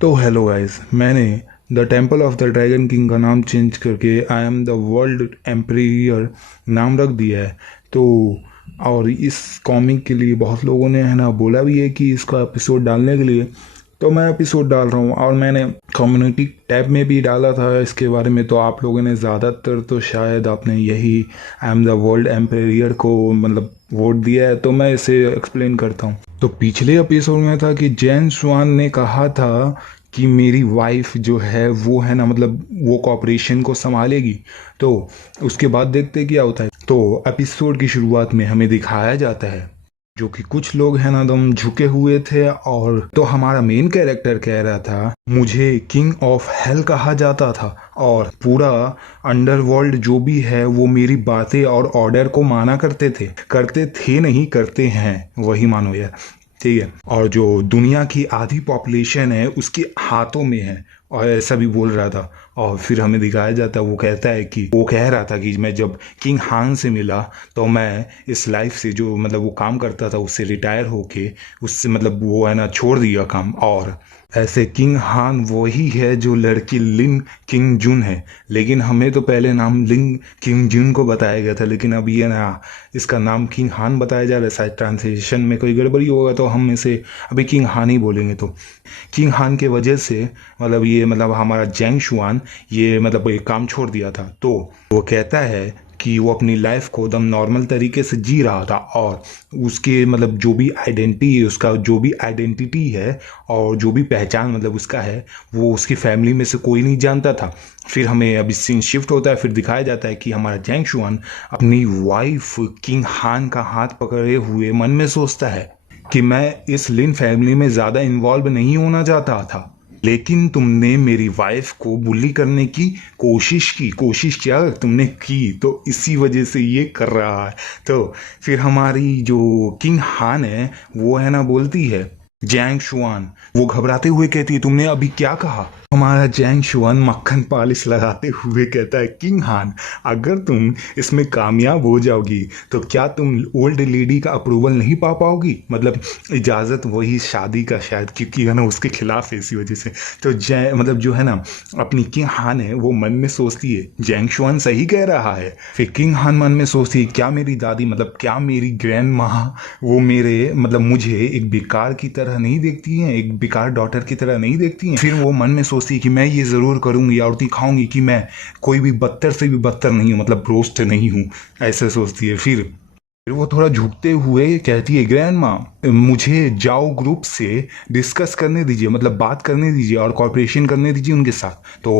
तो hello guys, मैंने the temple of the dragon king का नाम चेंज करके I am the world emperor नाम रख दिया है। तो और इस कॉमिक के लिए बहुत लोगों ने है ना बोला भी है कि इसका एपिसोड डालने के लिए, तो मैं एपिसोड डाल रहा हूँ। और मैंने कम्युनिटी टैब में भी डाला था इसके बारे में, तो आप लोगों ने ज़्यादातर तो शायद आपने यही I am the world emperor को मतलब वोट दिया है। तो मैं इसे एक्सप्लेन करता हूँ। तो पिछले एपिसोड में था कि जैन स्वान ने कहा था कि मेरी वाइफ जो है वो है ना मतलब वो कॉपरेशन को संभालेगी। तो उसके बाद देखते क्या होता है। तो एपिसोड की शुरुआत में हमें दिखाया जाता है जो कि कुछ लोग है ना दम झुके हुए थे। और तो हमारा मेन कैरेक्टर कह रहा था मुझे किंग ऑफ हेल कहा जाता था और पूरा अंडरवर्ल्ड जो भी है वो मेरी बातें और ऑर्डर को माना करते थे नहीं करते हैं, वही मानो यार। ठीक है। और जो दुनिया की आधी पॉपुलेशन है उसके हाथों में है, और ऐसा भी बोल रहा था। और फिर हमें दिखाया जाता है वो कहता है कि वो कह रहा था कि मैं जब किंग हान से मिला तो मैं इस लाइफ से जो मतलब वो काम करता था उससे रिटायर होके उससे मतलब वो है ना छोड़ दिया काम। और ऐसे किंग हान वही है जो लड़की लिन किंग जुन है, लेकिन हमें तो पहले नाम लिन किंग जुन को बताया गया था, लेकिन अब ये ना इसका नाम किंग हान बताया जा रहा है। शायद ट्रांसलेशन में कोई गड़बड़ी होगा तो हम इसे अभी किंग हान ही बोलेंगे। तो किंग हान के वजह से मतलब ये मतलब हमारा जैंग शुआन ये मतलब एक काम छोड़ दिया था। तो वो कहता है कि वो अपनी लाइफ को एकदम नॉर्मल तरीके से जी रहा था और उसके मतलब जो भी आइडेंटिटी है उसका जो भी आइडेंटिटी है और जो भी पहचान मतलब उसका है वो उसकी फैमिली में से कोई नहीं जानता था। फिर हमें अभी सीन शिफ्ट होता है, फिर दिखाया जाता है कि हमारा जैंग शुआन अपनी वाइफ किंग हान का हाथ पकड़े हुए मन में सोचता है कि मैं इस लिन फैमिली में ज़्यादा इन्वॉल्व नहीं होना चाहता था, लेकिन तुमने मेरी वाइफ को बुली करने की कोशिश क्या तुमने की, तो इसी वजह से ये कर रहा है। तो फिर हमारी जो किंग हान है वो है ना बोलती है जैंग शुआन, वो घबराते हुए कहती है तुमने अभी क्या कहा। हमारा जैंग शुआन मक्खन पालिश लगाते हुए कहता है किंग हान, अगर तुम इसमें कामयाब हो जाओगी तो क्या तुम ओल्ड लेडी का अप्रूवल नहीं पा पाओगी, मतलब इजाज़त वही शादी का शायद, क्योंकि है ना उसके खिलाफ है इसी वजह से। तो जै मतलब जो है ना अपनी किंग हान है वो मन में सोचती है जैंग शुआन सही कह रहा है। फिर किंग हान मन में सोचती है क्या मेरी दादी मतलब क्या मेरी ग्रैंड माँ वो मेरे मतलब मुझे एक बेकार की तरह नहीं देखती हैं, एक बेकार डॉटर की तरह नहीं देखती हैं। फिर वो मन में सोचती है कि मैं ये ज़रूर करूँगी और दिखाऊंगी कि मैं कोई भी बदतर से भी बदतर नहीं हूँ, मतलब रोस्ट नहीं हूँ, ऐसे सोचती है। फिर वो थोड़ा झुकते हुए कहती है ग्रैंड माँ मुझे जाओ ग्रुप से डिस्कस करने दीजिए, मतलब बात करने दीजिए और कॉपरेशन करने दीजिए उनके साथ। तो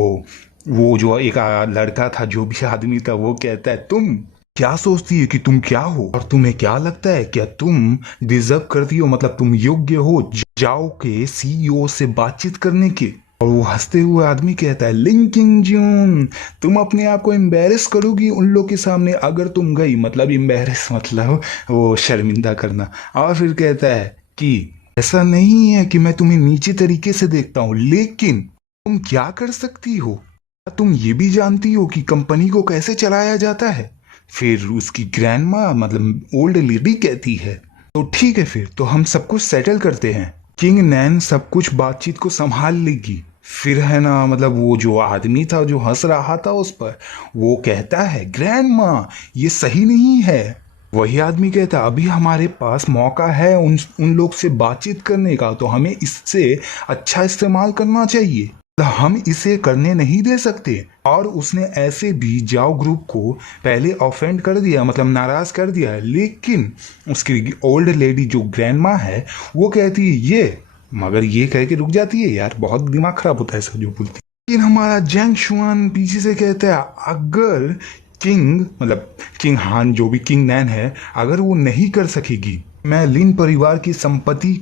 वो जो एक लड़का था जो भी आदमी था वो कहता है तुम क्या सोचती है कि तुम क्या हो और तुम्हें क्या लगता है क्या तुम डिजर्व करती हो, मतलब तुम योग्य हो जाओ के सीईओ से बातचीत करने के। और वो हंसते हुए आदमी कहता है लिंकिंग जून, तुम अपने आप को एम्बेरस करोगी उन लोग के सामने अगर तुम गई, मतलब एम्बेरस मतलब वो शर्मिंदा करना। और फिर कहता है कि ऐसा नहीं है कि मैं तुम्हें नीचे तरीके से देखता हूं, लेकिन तुम क्या कर सकती हो, क्या तुम ये भी जानती हो कि कंपनी को कैसे चलाया जाता है। फिर उसकी ग्रैंड माँ मतलब ओल्ड लेडी कहती है तो ठीक है फिर तो हम सब कुछ सेटल करते हैं, किंग नैन सब कुछ बातचीत को संभाल लेगी। फिर है ना मतलब वो जो आदमी था जो हंस रहा था उस पर वो कहता है ग्रैंड माँ ये सही नहीं है। वही आदमी कहता है अभी हमारे पास मौका है उन उन लोग से बातचीत करने का, तो हमें इससे अच्छा इस्तेमाल करना चाहिए, तो हम इसे करने नहीं दे सकते। और उसने ऐसे भी जाओ ग्रुप को पहले ऑफेंड कर दिया, मतलब नाराज कर दिया है, लेकिन उसकी ओल्ड लेडी जो ग्रैंड माँ है वो कहती है ये, मगर ये कह के रुक जाती है। यार बहुत दिमाग खराब होता है सब जो बोलती है। लेकिन हमारा जैंग शुआन पीछे से कहता है अगर किंग मतलब किंग हान जो भी किंग नैन है अगर वो नहीं कर सकेगी, मैं लिन परिवार की संपत्ति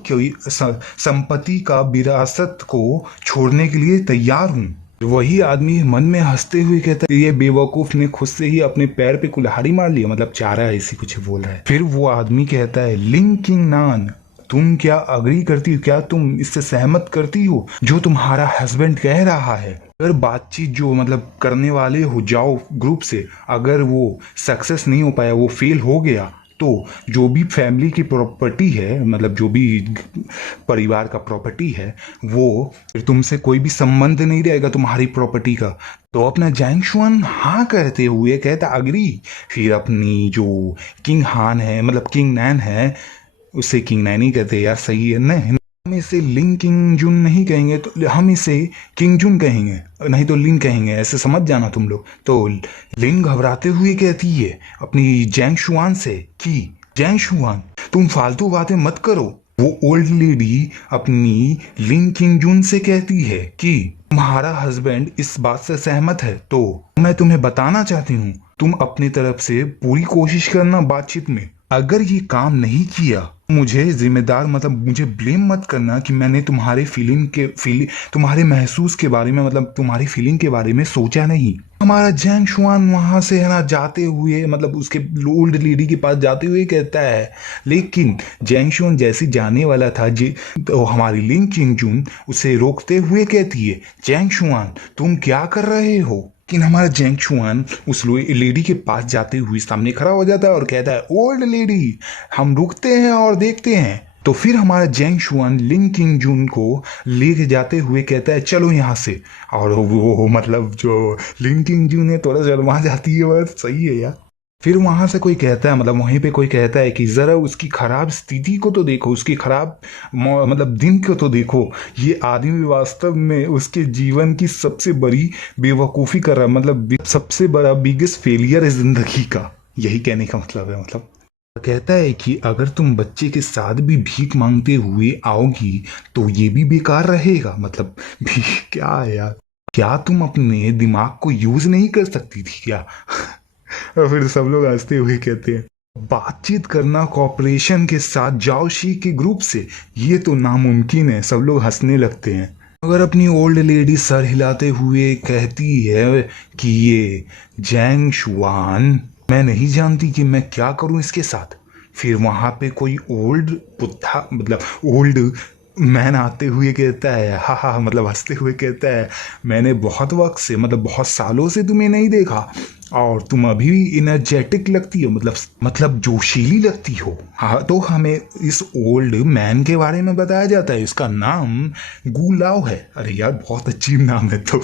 का विरासत को छोड़ने के लिए तैयार हूँ। वही आदमी मन में हंसते हुए कहता है ये बेवकूफ ने खुद से ही अपने पैर पे कुल्हाड़ी मार लिया, मतलब चाह रहा है इसी कुछ बोल रहा है। फिर वो आदमी कहता है लिंग किंग नान, तुम क्या अग्री करती हो, क्या तुम इससे सहमत करती हो जो तुम्हारा हस्बैंड कह रहा है। अगर बातचीत जो मतलब करने वाले हो जाओ ग्रुप से अगर वो सक्सेस नहीं हो पाया, वो फेल हो गया, तो जो भी फैमिली की प्रॉपर्टी है, मतलब जो भी परिवार का प्रॉपर्टी है, वो फिर तुमसे कोई भी संबंध नहीं रहेगा तुम्हारी प्रॉपर्टी का। तो अपना जैंग शुआन हाँ करते हुए कहता अग्री। फिर अपनी जो किंग हान है, मतलब किंग नैन है, उसे किंग नैन ही कहते हैं यार, सही है ना। हम इसे लिंग किंग जुन नहीं कहेंगे, तो हम इसे किंग जुन कहेंगे, नहीं तो लिंग कहेंगे, ऐसे समझ जाना तुम लोग। तो लिंग घबराते हुए कहती है अपनी जैंग शुआन से कि जैंग शुआन तुम फालतू बातें मत करो। वो ओल्ड लेडी अपनी लिंग किंग जुन से कहती है कि तुम्हारा हस्बैंड इस बात से सहमत है, तो मैं तुम्हें बताना चाहती हूँ तुम अपनी तरफ से पूरी कोशिश करना बातचीत में। अगर ये काम नहीं किया मुझे जिम्मेदार, मतलब मुझे ब्लेम मत करना कि मैंने तुम्हारे तुम्हारे महसूस के बारे में, मतलब तुम्हारी फीलिंग के बारे में सोचा नहीं। हमारा जैंग शुआन वहां से है ना जाते हुए, मतलब उसके ओल्ड लेडी के पास जाते हुए कहता है, लेकिन जैंग शुआन जैसे जाने वाला था जी, तो हमारी लिंग किंग जुन उसे रोकते हुए कहती है जैंग शुआन तुम क्या कर रहे हो। लेकिन हमारा जैंग शुआन उस लेडी के पास जाते हुए सामने खड़ा हो जाता है और कहता है ओल्ड लेडी हम रुकते हैं और देखते हैं। तो फिर हमारा जैंग शुआन लिंग किंग जुन को लेके जाते हुए कहता है चलो यहाँ से। और वो मतलब जो लिंग किंग जुन है थोड़ा शर्मा जाती है, बस सही है यार। फिर वहां से कोई कहता है, मतलब वहीं पे कोई कहता है कि जरा उसकी खराब स्थिति को तो देखो, उसकी खराब मतलब दिन को तो देखो। ये आदमी वास्तव में उसके जीवन की सबसे बड़ी बेवकूफ़ी कर रहा है, मतलब सबसे बड़ा बिगेस्ट फेलियर है जिंदगी का, यही कहने का मतलब है। मतलब कहता है कि अगर तुम बच्चे के साथ भी भीख मांगते हुए आओगी तो ये भी बेकार रहेगा। मतलब भीख क्या है यार, क्या तुम अपने दिमाग को यूज नहीं कर सकती थी क्या। और फिर सब लोग हंसते हुए कहते हैं बातचीत करना कॉपरेशन के साथ जाओशी के ग्रुप से, ये तो नामुमकिन है। सब लोग हंसने लगते हैं। अगर अपनी ओल्ड लेडी सर हिलाते हुए कहती है कि ये जैंग शुआन मैं नहीं जानती कि मैं क्या करूं इसके साथ। फिर वहां पे कोई ओल्ड बुद्धा, मतलब ओल्ड मैन आते हुए कहता है हा हा, मतलब हंसते हुए कहता है मैंने बहुत वक्त से, मतलब बहुत सालों से तुम्हें नहीं देखा और तुम अभी भी इनर्जेटिक लगती हो, मतलब जोशीली लगती हो। हाँ, तो हमें इस ओल्ड मैन के बारे में बताया जाता है, इसका नाम गुलाव है। अरे यार बहुत अजीब नाम है। तो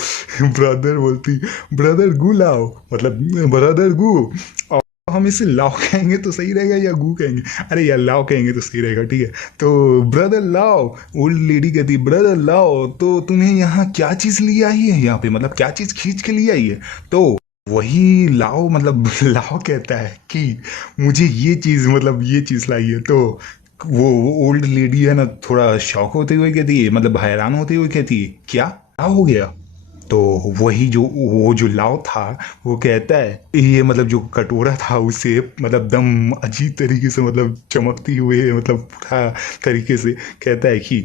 ब्रदर बोलती ब्रदर गुलाव, मतलब ब्रदर गु। और हम इसे लाओ कहेंगे तो सही रहेगा या गु कहेंगे, अरे यार लाओ कहेंगे तो सही रहेगा, ठीक है। तो ब्रदर लाओ, ओल्ड लेडी कहती ब्रदर लाओ तो तुम्हें यहाँ क्या चीज़ ली आई है यहाँ पे, मतलब क्या चीज़ खींच के ली आई है। तो वही लाओ, मतलब लाओ कहता है कि मुझे ये चीज़, मतलब ये चीज़ लाई है। तो वो ओल्ड लेडी है ना थोड़ा शौक होते हुए कहती है, मतलब हैरान होते हुए कहती है क्या हो गया। तो वही जो वो जो लाओ था वो कहता है ये, मतलब जो कटोरा था उसे, मतलब दम अजीब तरीके से, मतलब चमकती हुए, मतलब पूरा तरीके से कहता है कि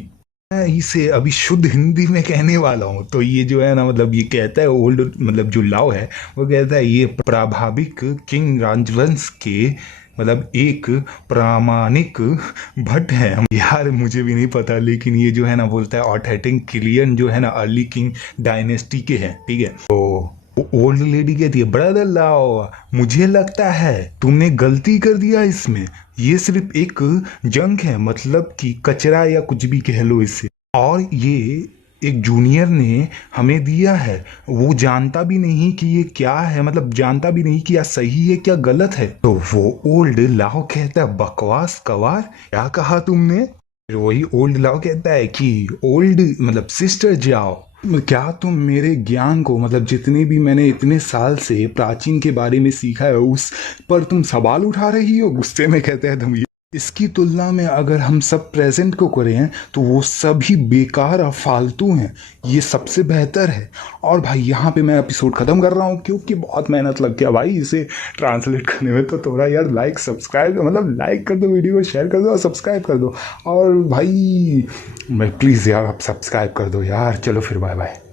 मैं इसे अभी शुद्ध हिंदी में कहने वाला हूँ। तो ये जो है ना, मतलब ये कहता है ओल्ड, मतलब जो लाओ है वो कहता है ये प्राभाविक किंग राजवंश के, मतलब एक प्रामाणिक भट्ट है। यार मुझे भी नहीं पता, लेकिन ये जो है ना बोलता है ऑथेंटिक किलियन जो है ना अर्ली किंग डायनेस्टी के हैं, ठीक है। तो ओल्ड लेडी कहती है ब्रदर लाओ मुझे लगता है तुमने गलती कर दिया इसमें, ये सिर्फ एक जंक है, मतलब कि कचरा या कुछ भी कह लो इसे, और ये एक जूनियर ने हमें दिया है, वो जानता भी नहीं कि ये क्या है, मतलब जानता भी नहीं कि क्या सही है क्या गलत है। तो वो ओल्ड लाओ कहता है बकवास कवार, क्या कहा तुमने। फिर वही ओल्ड लाओ कहता है कि ओल्ड, मतलब सिस्टर जाओ, क्या तुम मेरे ज्ञान को, मतलब जितने भी मैंने इतने साल से प्राचीन के बारे में सीखा है उस पर तुम सवाल उठा रही हो। गुस्से में कहते हैं तुम, इसकी तुलना में अगर हम सब प्रेजेंट को करें तो वो सभी बेकार और फालतू हैं, ये सबसे बेहतर है। और भाई यहाँ पे मैं एपिसोड ख़त्म कर रहा हूँ क्योंकि बहुत मेहनत लग गया भाई इसे ट्रांसलेट करने में। तो थोड़ा यार लाइक सब्सक्राइब, मतलब लाइक कर दो, वीडियो को शेयर कर दो और सब्सक्राइब कर दो। और भाई मैं प्लीज़ यार आप सब्सक्राइब कर दो यार। चलो फिर बाय बाय।